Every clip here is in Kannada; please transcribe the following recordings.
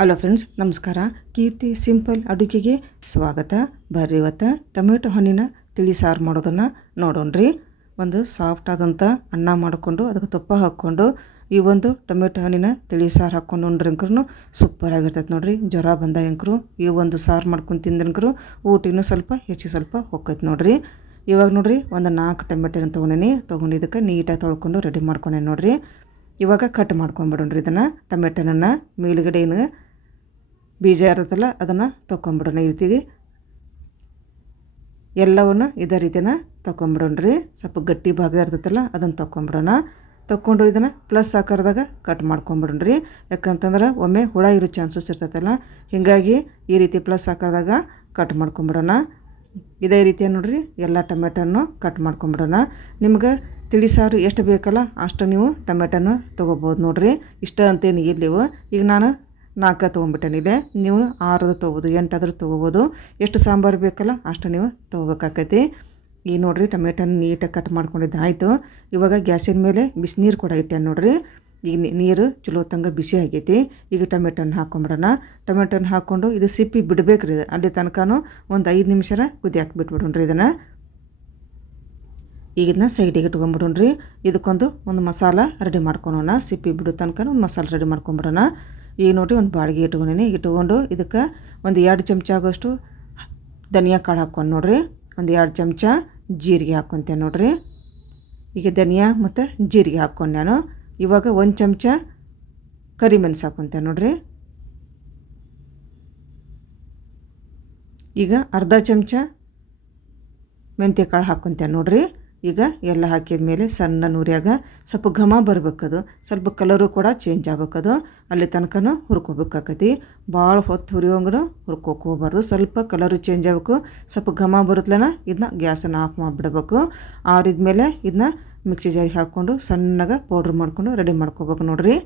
ಹಲೋ ಫ್ರೆಂಡ್ಸ್, ನಮಸ್ಕಾರ. ಕೀರ್ತಿ ಸಿಂಪಲ್ ಅಡುಗೆಗೆ ಸ್ವಾಗತ. ಬರ್ರಿ ಇವತ್ತು ಟೊಮೆಟೊ ಹಣ್ಣಿನ ತಿಳಿ ಸಾರು ಮಾಡೋದನ್ನು ನೋಡೋಣ್ರಿ. ಒಂದು ಸಾಫ್ಟ್ ಆದಂಥ ಅನ್ನ ಮಾಡಿಕೊಂಡು ಅದಕ್ಕೆ ತುಪ್ಪ ಹಾಕ್ಕೊಂಡು ಈ ಒಂದು ಟೊಮೆಟೊ ಹಣ್ಣಿನ ತಿಳಿ ಸಾರು ಹಾಕ್ಕೊಂಡು ಉಂಡ್ರಂಕ್ರೂ ಸೂಪರ್ ಆಗಿರ್ತೈತೆ ನೋಡ್ರಿ. ಜ್ವರ ಬಂದಾಯಂಕರು ಈ ಒಂದು ಸಾರು ಮಾಡ್ಕೊಂಡು ತಿಂದ್ರಂಕರು ಊಟ ಸ್ವಲ್ಪ ಹೆಚ್ಚಿಗೆ ಸ್ವಲ್ಪ ಹೋಗ್ತೈತೆ ನೋಡ್ರಿ. ಇವಾಗ ನೋಡ್ರಿ ಒಂದು 4 ಟೊಮೆಟೊನ ತೊಗೊಂಡು ಇದಕ್ಕೆ ನೀಟಾಗಿ ತೊಳ್ಕೊಂಡು ರೆಡಿ ಮಾಡ್ಕೊಂಡೆ ನೋಡ್ರಿ. ಇವಾಗ ಕಟ್ ಮಾಡ್ಕೊಂಬಿಡೋಣ್ರಿ. ಇದನ್ನು ಟೊಮೆಟೊನನ್ನು ಮೇಲುಗಡೆ ಏನು ಬೀಜ ಇರುತ್ತಲ್ಲ ಅದನ್ನು ತೊಗೊಂಬಿಡೋಣ. ಈ ರೀತಿಗೆ ಎಲ್ಲವನ್ನು ಇದೇ ರೀತಿನ ತೊಗೊಂಬಿಡೋಣ್ರಿ. ಸ್ವಲ್ಪ ಗಟ್ಟಿ ಭಾಗ ಇರ್ತೈತಲ್ಲ ಅದನ್ನು ತೊಗೊಂಬಿಡೋಣ. ತೊಗೊಂಡು ಇದನ್ನು ಪ್ಲಸ್ ಆಕಾರದಾಗ ಕಟ್ ಮಾಡ್ಕೊಂಬಿಡೋಣ್ರಿ. ಯಾಕಂತಂದ್ರೆ ಒಮ್ಮೆ ಹುಳ ಇರೋ ಚಾನ್ಸಸ್ ಇರ್ತೈತಲ್ಲ, ಹೀಗಾಗಿ ಈ ರೀತಿ ಪ್ಲಸ್ ಆಕಾರದಾಗ ಕಟ್ ಮಾಡ್ಕೊಂಬಿಡೋಣ. ಇದೇ ರೀತಿಯ ನೋಡ್ರಿ ಎಲ್ಲ ಟೊಮೆಟೊನ್ನು ಕಟ್ ಮಾಡ್ಕೊಂಬಿಡೋಣ. ನಿಮ್ಗೆ ತಿಳಿ ಸಾರು ಎಷ್ಟು ಬೇಕಲ್ಲ ಅಷ್ಟು ನೀವು ಟೊಮೆಟೊನ ತೊಗೋಬೋದು ನೋಡ್ರಿ. ಇಷ್ಟ ಅಂತೇನು ಇಲ್ಲಿವು. ಈಗ ನಾನು 4 ತೊಗೊಂಬಿಟ್ಟೇನಿದೆ. ನೀವು 6 ತೊಗೋಬೋದು, 8 ತೊಗೋಬೋದು. ಎಷ್ಟು ಸಾಂಬಾರು ಬೇಕಲ್ಲ ಅಷ್ಟು ನೀವು ತೊಗೋಬೇಕಾಕೈತಿ. ಈ ನೋಡ್ರಿ ಟೊಮೆಟೊನ ನೀಟಾಗಿ ಕಟ್ ಮಾಡ್ಕೊಂಡಿದ್ದಾಯಿತು. ಇವಾಗ ಗ್ಯಾಸಿನ ಮೇಲೆ ಬಿಸಿನೀರು ಕೂಡ ಇಟ್ಟೆ ನೋಡ್ರಿ. ಈಗ ನೀರು ಚಲೋ ತಂಗ ಬಿಸಿ ಆಗೈತಿ. ಈಗ ಟೊಮೆಟೊನ ಹಾಕ್ಕೊಂಬಿಡೋಣ. ಟೊಮೆಟೊನ ಹಾಕ್ಕೊಂಡು ಇದು ಸಿಪ್ಪಿ ಬಿಡಬೇಕ್ರಿ. ಅಲ್ಲಿ ತನಕನೂ ಒಂದು 5 ನಿಮಿಷ ಕುದಿಯಾಕಿ ಬಿಟ್ಬಿಡೋಣ್ರಿ. ಈಗ ಇದನ್ನ ಸೈಡಿಗೆ ಇಟ್ಕೊಂಬಿಡೋಣ್ರಿ. ಇದಕ್ಕೊಂದು ಮಸಾಲ ರೆಡಿ ಮಾಡ್ಕೊಳೋಣ. ಸಿಪ್ಪಿ ಬಿಡೋ ತನಕ ಒಂದು ಮಸಾಲ ರೆಡಿ ಮಾಡ್ಕೊಂಬಿಡೋಣ. ಈಗ ನೋಡಿರಿ ಒಂದು ಬಾಳಿಗೆ ಇಟ್ಕೊಂಡು ಇದಕ್ಕೆ ಒಂದು 2 ಚಮಚ ಆಗೋಷ್ಟು ಧನಿಯಾ ಕಾಳು ಹಾಕ್ಕೊಂಡು ನೋಡ್ರಿ. ಒಂದು 2 ಚಮಚ ಜೀರಿಗೆ ಹಾಕ್ಕೊತೇನೆ ನೋಡ್ರಿ. ಈಗ ಧನಿಯಾ ಮತ್ತು ಜೀರಿಗೆ ಹಾಕ್ಕೊಂಡು ನಾನು ಇವಾಗ 1 ಚಮಚ ಕರಿಮೆಣಸು ಹಾಕ್ಕೊತೇನೆ ನೋಡ್ರಿ. ಈಗ ಅರ್ಧ ಚಮಚ ಮೆಂತ್ಯ ಕಾಳು ಹಾಕ್ಕೊತೇನೆ ನೋಡ್ರಿ. ಈಗ ಎಲ್ಲ ಹಾಕಿದ ಮೇಲೆ ಸಣ್ಣ ನೂರಿಯಾಗ ಸ್ವಲ್ಪ ಘಮ ಬರ್ಬೇಕದು, ಸ್ವಲ್ಪ ಕಲರು ಕೂಡ ಚೇಂಜ್ ಆಗ್ಬೇಕದು. ಅಲ್ಲಿ ತನಕನೂ ಹುರ್ಕೋಬೇಕಾಕತಿ. ಭಾಳ ಹೊತ್ತು ಹುರಿಯೋಂಗೂ ಹುರ್ಕೋಕೆ ಹೋಗ್ಬಾರ್ದು. ಸ್ವಲ್ಪ ಕಲರು ಚೇಂಜ್ ಆಗಬೇಕು, ಸ್ವಲ್ಪ ಘಮ ಬರುತ್ತಲನ ಇದನ್ನ ಗ್ಯಾಸನ್ನು ಆಫ್ ಮಾಡಿಬಿಡ್ಬೇಕು. ಆರಿದ್ಮೇಲೆ ಇದನ್ನ ಮಿಕ್ಸಿ ಜಾರಿಗೆ ಹಾಕ್ಕೊಂಡು ಸಣ್ಣಗೆ ಪೌಡ್ರ್ ಮಾಡ್ಕೊಂಡು ರೆಡಿ ಮಾಡ್ಕೋಬೇಕು ನೋಡ್ರಿ.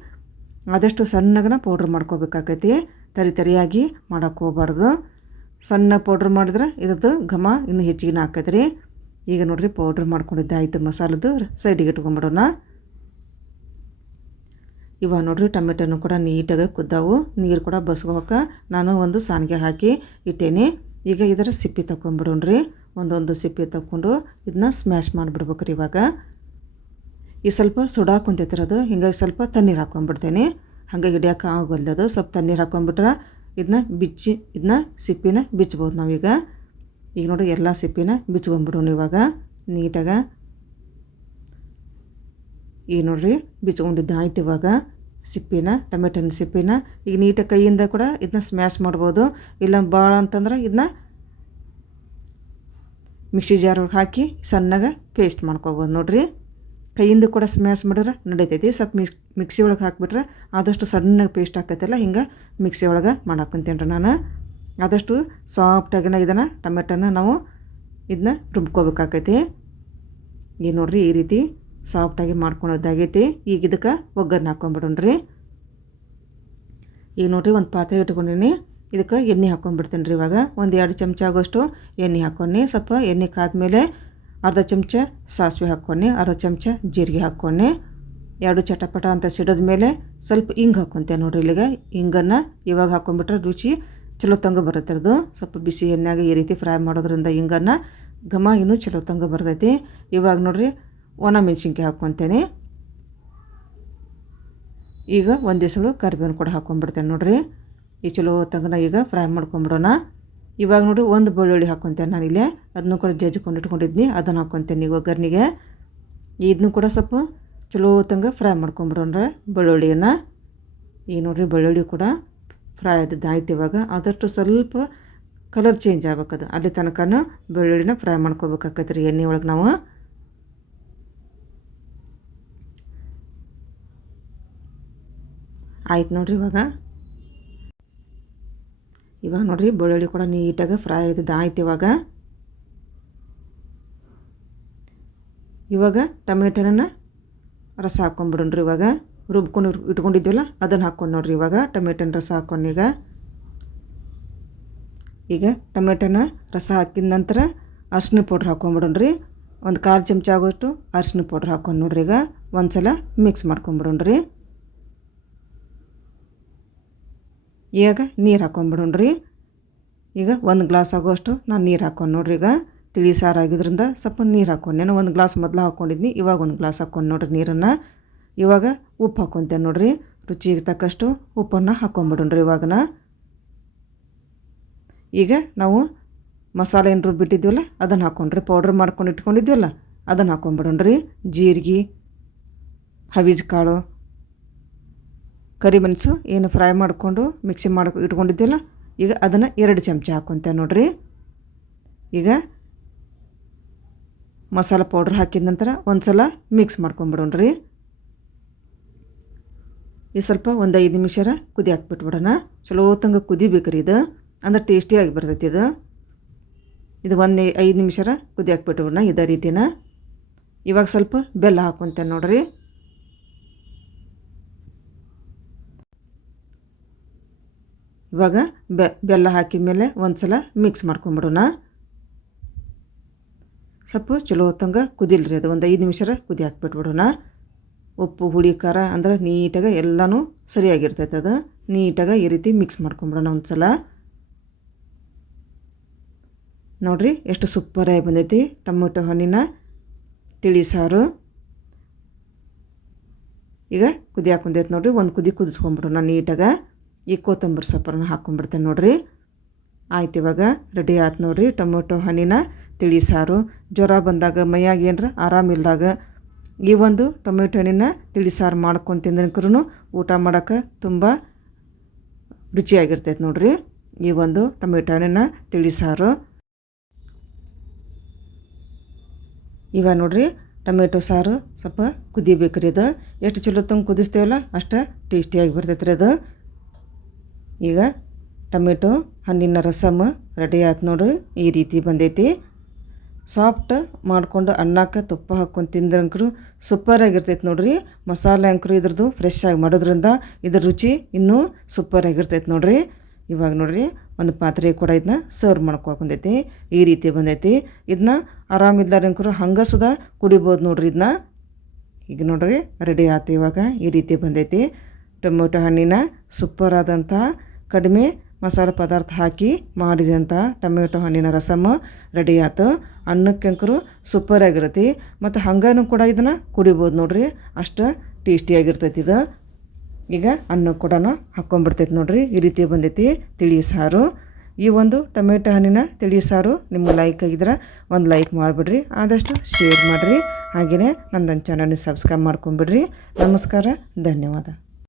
ಆದಷ್ಟು ಸಣ್ಣಗನ ಪೌಡ್ರ್ ಮಾಡ್ಕೋಬೇಕಾಕೈತಿ. ತರಿಯಾಗಿ ಮಾಡೋಕೆ ಹೋಗ್ಬಾರ್ದು. ಸಣ್ಣ ಪೌಡ್ರ್ ಮಾಡಿದ್ರೆ ಇದ್ರದ್ದು ಘಮ ಇನ್ನೂ ಹೆಚ್ಚಿಗೆ ಹಾಕೈತ್ರಿ. ಈಗ ನೋಡ್ರಿ ಪೌಡ್ರ್ ಮಾಡ್ಕೊಂಡಿದ್ದಾಯಿತು. ಮಸಾಲದ್ದು ಸೈಡಿಗೆ ಇಟ್ಕೊಂಬಿಡೋಣ. ಇವಾಗ ನೋಡ್ರಿ ಟೊಮೆಟೊನು ಕೂಡ ನೀಟಾಗಿ ಕುದ್ದಾವು. ನೀರು ಕೂಡ ಬಸ್ಕೋಕೆ ನಾನು ಒಂದು ಸಾನಿಗೆ ಹಾಕಿ ಇಟ್ಟೇನಿ. ಈಗ ಇದರ ಸಿಪ್ಪಿ ತಗೊಂಬಿಡೋಣ್ರಿ. ಒಂದೊಂದು ಸಿಪ್ಪಿ ತಗೊಂಡು ಇದನ್ನ ಸ್ಮ್ಯಾಶ್ ಮಾಡಿಬಿಡ್ಬೇಕ್ರಿ. ಇವಾಗ ಈ ಸ್ವಲ್ಪ ಸುಡಾ ಕುಂತೈತಿರೋದು, ಹಿಂಗಾಗಿ ಸ್ವಲ್ಪ ತಣ್ಣೀರು ಹಾಕ್ಕೊಂಬಿಡ್ತೇನೆ. ಹಂಗೆ ಹಿಡಿಯೋಕೆ ಆಗೋಲ್ಲದು. ಸ್ವಲ್ಪ ತಣ್ಣೀರು ಹಾಕ್ಕೊಂಬಿಟ್ರೆ ಇದನ್ನ ಸಿಪ್ಪಿನ ಬಿಚ್ಬೋದು ನಾವೀಗ. ಈಗ ನೋಡಿ ಎಲ್ಲ ಸಿಪ್ಪಿನ ಬಿಚ್ಕೊಂಬಿಡೋಣ ಇವಾಗ ನೀಟಾಗ. ಈಗ ನೋಡ್ರಿ ಬಿಚ್ಕೊಂಡಿದ್ದಾಯ್ತು. ಇವಾಗ ಟೊಮೆಟೊನ ಸಿಪ್ಪಿನ ಈಗ ನೀಟಾಗಿ ಕೈಯಿಂದ ಕೂಡ ಇದನ್ನ ಸ್ಮ್ಯಾಶ್ ಮಾಡ್ಬೋದು. ಇಲ್ಲ ಭಾಳ ಅಂತಂದ್ರೆ ಇದನ್ನ ಮಿಕ್ಸಿ ಜಾರೊಳಗೆ ಹಾಕಿ ಸಣ್ಣಗೆ ಪೇಸ್ಟ್ ಮಾಡ್ಕೊಬೋದು ನೋಡ್ರಿ. ಕೈಯಿಂದ ಕೂಡ ಸ್ಮ್ಯಾಶ್ ಮಾಡಿದ್ರೆ ನಡೀತೈತಿ. ಸ್ವಲ್ಪ ಮಿಕ್ಸಿ ಒಳಗೆ ಹಾಕಿಬಿಟ್ರೆ ಆದಷ್ಟು ಸಣ್ಣಗೆ ಪೇಸ್ಟ್ ಹಾಕೈತಲ್ಲ, ಹಿಂಗೆ ಮಿಕ್ಸಿ ಒಳಗೆ ಮಾಡಾಕೊಂತೇನ್ರಿ ನಾನು. ಆದಷ್ಟು ಸಾಫ್ಟಾಗಿನ ಇದನ್ನು ಟೊಮೆಟೊನ ನಾವು ಇದನ್ನ ರುಬ್ಕೋಬೇಕಾಕೈತಿ. ಈಗ ನೋಡ್ರಿ ಈ ರೀತಿ ಸಾಫ್ಟಾಗಿ ಮಾಡ್ಕೊಳೋದಾಗೈತಿ. ಈಗ ಇದಕ್ಕೆ ಒಗ್ಗರಣೆ ಹಾಕ್ಕೊಂಬಿಡೋಣ್ರಿ. ಈಗ ನೋಡ್ರಿ ಒಂದು ಪಾತ್ರೆ ಇಟ್ಕೊಂಡೀನಿ. ಇದಕ್ಕೆ ಎಣ್ಣೆ ಹಾಕ್ಕೊಂಬಿಡ್ತೀನಿ ರೀ. ಇವಾಗ ಒಂದು 2 ಚಮಚ ಆಗೋಷ್ಟು ಎಣ್ಣೆ ಹಾಕ್ಕೊಂಡು ಸ್ವಲ್ಪ ಎಣ್ಣೆ ಕಾದ್ಮೇಲೆ ಅರ್ಧ ಚಮಚ ಸಾಸಿವೆ ಹಾಕ್ಕೊಂಡು ಅರ್ಧ ಚಮಚ ಜೀರಿಗೆ ಹಾಕ್ಕೊಂಡು 2 ಚಟಪಟ ಅಂತ ಸಿಡಿದ ಮೇಲೆ ಸ್ವಲ್ಪ ಹಿಂಗೆ ಹಾಕ್ಕೊಂತೇನೆ ನೋಡ್ರಿ. ಇಲ್ಲಿಗೆ ಹಿಂಗನ್ನು ಇವಾಗ ಹಾಕ್ಕೊಂಬಿಟ್ರೆ ರುಚಿ ಚಲೋ ತಂಗ ಬರುತ್ತಿರೋದು. ಸ್ವಲ್ಪ ಬಿಸಿ ಎಣ್ಣೆಯಾಗ ಈ ರೀತಿ ಫ್ರೈ ಮಾಡೋದ್ರಿಂದ ಹಿಂಗನ್ನು ಘಮ ಇನ್ನೂ ಚಲೋ ತಂಗ ಬರ್ತೈತಿ. ಇವಾಗ ನೋಡ್ರಿ ಒಣ ಮೆಣಸಿನ್ಕಾಯಿ ಹಾಕ್ಕೊತೇನೆ. ಈಗ ಒಂದು ಎಸಳು ಕರಿಬೇವು ಕೂಡ ಹಾಕ್ಕೊಂಬಿಡ್ತೇನೆ ನೋಡ್ರಿ. ಈ ಚಲೋ ತಂಗನ ಈಗ ಫ್ರೈ ಮಾಡ್ಕೊಂಬಿಡೋಣ. ಇವಾಗ ನೋಡ್ರಿ ಒಂದು ಬೆಳ್ಳುಳ್ಳಿ ಹಾಕ್ಕೊತೇನೆ ನಾನು ಇಲ್ಲೇ. ಅದನ್ನು ಕೂಡ ಜಜ್ಜಿಕೊಂಡು ಇಟ್ಕೊಂಡಿದ್ನಿ, ಅದನ್ನು ಹಾಕ್ಕೊತೇನೆ ಈಗ ಒಗ್ಗರಣೆಗೆ. ಇದನ್ನು ಕೂಡ ಸ್ವಲ್ಪ ಚಲೋ ತಂಗ ಫ್ರೈ ಮಾಡ್ಕೊಂಬಿಡೋಣ್ರೆ ಬೆಳ್ಳುಳ್ಳಿಯನ್ನು. ಈಗ ನೋಡ್ರಿ ಬೆಳ್ಳುಳ್ಳಿ ಕೂಡ ಫ್ರೈ ಆಯ್ತು. ಇವಾಗ ಆದಷ್ಟು ಸ್ವಲ್ಪ ಕಲರ್ ಚೇಂಜ್ ಆಗ್ಬೇಕದು. ಅಲ್ಲಿ ತನಕನೂ ಬೆಳ್ಳುಳ್ಳಿನ ಫ್ರೈ ಮಾಡ್ಕೋಬೇಕಾಕೈತೆ ರೀ ಎಣ್ಣೆ ಒಳಗೆ ನಾವು. ಆಯ್ತು ನೋಡ್ರಿ. ಇವಾಗ ನೋಡ್ರಿ ಬೆಳ್ಳುಳ್ಳಿ ಕೂಡ ನೀಟಾಗಿ ಫ್ರೈ ಆಯ್ತು. ಇವಾಗ ಟೊಮೆಟೊನ ರಸ ಹಾಕ್ಕೊಂಬಿಡೋಣ್ರಿ. ಇವಾಗ ರುಬ್ಕೊಂಡು ಇಟ್ಕೊಂಡಿದ್ವಲ್ಲ ಅದನ್ನು ಹಾಕ್ಕೊಂಡು ನೋಡ್ರಿ. ಇವಾಗ ಟೊಮೆಟೊನ ರಸ ಹಾಕ್ಕೊಂಡು ಈಗ ಟೊಮೆಟೊನ ರಸ ಹಾಕಿದ ನಂತರ ಅರಿಶಿನ ಪೌಡ್ರ್ ಹಾಕ್ಕೊಂಬಿಡೋಣ್ರಿ. ಒಂದು 1/4 ಚಮಚ ಆಗೋಷ್ಟು ಅರಿಶಿನ ಪೌಡ್ರ್ ಹಾಕ್ಕೊಂಡು ನೋಡ್ರಿ. ಈಗ ಒಂದು 1 ಸಲ ಮಿಕ್ಸ್ ಮಾಡ್ಕೊಂಬಿಡೋಣ್ರಿ. ಈಗ ನೀರು ಹಾಕ್ಕೊಂಬಿಡೋಣ್ರಿ. ಈಗ ಒಂದು ಗ್ಲಾಸ್ ಆಗೋಷ್ಟು ನಾನು ನೀರು ಹಾಕ್ಕೊಂಡು ನೋಡ್ರಿ. ಈಗ ತಿಳಿ ಸಾರು ಆಗಿದ್ರಿಂದ ಸ್ವಲ್ಪ ನೀರು ಹಾಕ್ಕೊಂಡು ನಾನು ಒಂದು ಗ್ಲಾಸ್ ಮೊದಲು ಹಾಕ್ಕೊಂಡಿದ್ನಿ, ಇವಾಗ ಒಂದು ಗ್ಲಾಸ್ ಹಾಕ್ಕೊಂಡು ನೋಡ್ರಿ ನೀರನ್ನು. ಇವಾಗ ಉಪ್ಪು ಹಾಕ್ಕೊತೇನೆ ನೋಡ್ರಿ. ರುಚಿಗೆ ತಕ್ಕಷ್ಟು ಉಪ್ಪನ್ನು ಹಾಕ್ಕೊಂಬಿಡೋಣ್ರಿ ಇವಾಗನ. ಈಗ ನಾವು ಮಸಾಲೆ ಏನು ರುಬ್ಬಿಟ್ಟಿದ್ವಲ್ಲ ಅದನ್ನು ಹಾಕ್ಕೊಂಡ್ರಿ, ಪೌಡ್ರ್ ಮಾಡ್ಕೊಂಡು ಇಟ್ಕೊಂಡಿದ್ವಲ್ಲ ಅದನ್ನು ಹಾಕ್ಕೊಂಬಿಡೋಣ್ರಿ. ಜೀರಿಗೆ, ಹವೀಜ್ ಕಾಳು, ಕರಿಮೆಣಸು ಏನು ಫ್ರೈ ಮಾಡಿಕೊಂಡು ಮಿಕ್ಸಿ ಇಟ್ಕೊಂಡಿದ್ವಲ್ಲ ಈಗ ಅದನ್ನು 2 ಚಮಚ ಹಾಕ್ಕೊತೇನೆ ನೋಡ್ರಿ. ಈಗ ಮಸಾಲೆ ಪೌಡ್ರ್ ಹಾಕಿದ ನಂತರ ಒಂದು ಸಲ ಮಿಕ್ಸ್ ಮಾಡ್ಕೊಂಬಿಡೋಣ್ರಿ. ಈ ಸ್ವಲ್ಪ ಒಂದು 5 ನಿಮಿಷ ಕುದಿ ಹಾಕ್ಬಿಟ್ಬಿಡೋಣ. ಚಲೋ ತಂಗ ಕುದಿಬೇಕ್ರಿ ಇದು, ಅಂದ್ರೆ ಟೇಸ್ಟಿಯಾಗಿ ಬರ್ತೈತಿ ಇದು. ಇದು 5 ನಿಮಿಷ ಕುದಿ ಹಾಕ್ಬಿಟ್ಬಿಡೋಣ ಇದೇ ರೀತಿನ. ಇವಾಗ ಸ್ವಲ್ಪ ಬೆಲ್ಲ ಹಾಕ್ಕೊತೇನೆ ನೋಡ್ರಿ. ಇವಾಗ ಬೆಲ್ಲ ಹಾಕಿದ ಮೇಲೆ ಒಂದು ಸಲ ಮಿಕ್ಸ್ ಮಾಡ್ಕೊಂಬಿಡೋಣ. ಸ್ವಲ್ಪ ಚಲೋ ಹೊತ್ತಂಗ ಕುದಿಲ್ರಿ ಅದು, ಒಂದು 5 ನಿಮಿಷ ಕುದಿ ಹಾಕ್ಬಿಟ್ಬಿಡೋಣ. ಉಪ್ಪು ಹುಳಿ ಖಾರ ಅಂದ್ರೆ ನೀಟಾಗಿ ಎಲ್ಲನೂ ಸರಿಯಾಗಿರ್ತೈತೆ ಅದು. ನೀಟಾಗಿ ಈ ರೀತಿ ಮಿಕ್ಸ್ ಮಾಡ್ಕೊಂಬಿಡೋಣ ಒಂದು ಸಲ. ನೋಡಿರಿ ಎಷ್ಟು ಸೂಪರಾಗಿ ಬಂದೈತಿ ಟೊಮೊಟೊ ಹಣ್ಣಿನ ತಿಳಿ ಸಾರು. ಈಗ ಕುದಿ ಹಾಕೊಂಡೈತೆ ನೋಡಿರಿ, ಒಂದು ಕುದಿ ಕುದಿಸ್ಕೊಂಬಿಡೋಣ ನೀಟಾಗ. ಈ ಕೊತ್ತಂಬರಿ ಸೊಪ್ಪನ್ನು ಹಾಕ್ಕೊಂಬಿಡ್ತೇನೆ ನೋಡಿರಿ. ಆಯ್ತು, ಇವಾಗ ರೆಡಿ ಆಯ್ತು ನೋಡಿರಿ ಟೊಮೊಟೊ ಹಣ್ಣಿನ ತಿಳಿ ಸಾರು. ಜ್ವರ ಬಂದಾಗ, ಮೈಯಾಗ ಏನರ ಆರಾಮಿಲ್ದಾಗ ಈ ಒಂದು ಟೊಮೆಟೊ ಹಣ್ಣಿನ ತಿಳಿ ಸಾರು ಮಾಡ್ಕೊಂಡು ತಿಂದ್ರೂ ಊಟ ಮಾಡೋಕ್ಕೆ ತುಂಬ ರುಚಿಯಾಗಿರ್ತೈತೆ ನೋಡಿರಿ ಈ ಒಂದು ಟೊಮೆಟೊ ಹಣ್ಣಿನ ತಿಳಿ ಸಾರು. ಇವಾಗ ನೋಡಿರಿ ಟೊಮೆಟೊ ಸಾರು ಸ್ವಲ್ಪ ಕುದಿಬೇಕ್ರಿ ಅದು. ಎಷ್ಟು ಚಲೋ ತಂಗೆ ಕುದಿಸ್ತೇವಲ್ಲ ಅಷ್ಟು ಟೇಸ್ಟಿಯಾಗಿ ಬರ್ತೈತೆ ರೀ ಅದು. ಈಗ ಟೊಮೆಟೊ ಹಣ್ಣಿನ ರಸಮ್ ರೆಡಿ ಆಯ್ತು ನೋಡಿರಿ, ಈ ರೀತಿ ಬಂದೈತಿ. ಸಾಫ್ಟ್ ಮಾಡಿಕೊಂಡು ಅನ್ನಕ್ಕೆ ತುಪ್ಪ ಹಾಕ್ಕೊಂಡು ತಿಂದ್ರಂಕರು ಸೂಪರಾಗಿರ್ತೈತೆ ನೋಡಿರಿ. ಮಸಾಲೆ ಅಂಕರು ಇದ್ರದ್ದು ಫ್ರೆಶ್ ಆಗಿ ಮಾಡೋದ್ರಿಂದ ಇದ್ರ ರುಚಿ ಇನ್ನೂ ಸೂಪರಾಗಿರ್ತೈತೆ ನೋಡಿರಿ. ಇವಾಗ ನೋಡಿರಿ ಒಂದು ಪಾತ್ರೆ ಕೂಡ ಇದನ್ನ ಸರ್ವ್ ಮಾಡ್ಕೊಂಡೈತಿ, ಈ ರೀತಿ ಬಂದೈತಿ. ಇದನ್ನ ಆರಾಮಿಲ್ಲಾರಂಕರು ಹಂಗೆ ಸುದಾ ಕುಡಿಬೋದು ನೋಡಿರಿ ಇದನ್ನ. ಈಗ ನೋಡಿರಿ ರೆಡಿ ಆಯ್ತು, ಇವಾಗ ಈ ರೀತಿ ಬಂದೈತಿ. ಟೊಮೆಟೊ ಹಣ್ಣಿನ ಸೂಪರಾದಂಥ ಕಡಿಮೆ ಮಸಾಲೆ ಪದಾರ್ಥ ಹಾಕಿ ಮಾಡಿದಂಥ ಟೊಮೆಟೊ ಹಣ್ಣಿನ ರಸಮ್ ರೆಡಿ ಆಯ್ತು. ಅನ್ನಕ್ಕೆಂಕರು ಸೂಪರಾಗಿರುತ್ತೆ, ಮತ್ತು ಹಂಗೂ ಕೂಡ ಇದನ್ನು ಕುಡಿಬೋದು ನೋಡಿರಿ, ಅಷ್ಟು ಟೇಸ್ಟಿಯಾಗಿರ್ತೈತಿ ಇದು. ಈಗ ಅನ್ನ ಕೂಡ ಹಾಕ್ಕೊಂಡ್ಬಿಡ್ತೈತಿ ನೋಡಿರಿ, ಈ ರೀತಿ ಬಂದೈತಿ ತಿಳಿ ಸಾರು. ಈ ಒಂದು ಟೊಮೆಟೊ ಹಣ್ಣಿನ ತಿಳಿ ಸಾರು ನಿಮ್ಗೆ ಲೈಕ್ ಆಗಿದ್ರೆ ಒಂದು ಲೈಕ್ ಮಾಡಿಬಿಡ್ರಿ, ಆದಷ್ಟು ಶೇರ್ ಮಾಡಿರಿ. ಹಾಗೆಯೇ ನನ್ನ ಚಾನಲ್ನ ಸಬ್ಸ್ಕ್ರೈಬ್ ಮಾಡ್ಕೊಂಬಿಡ್ರಿ. ನಮಸ್ಕಾರ, ಧನ್ಯವಾದ.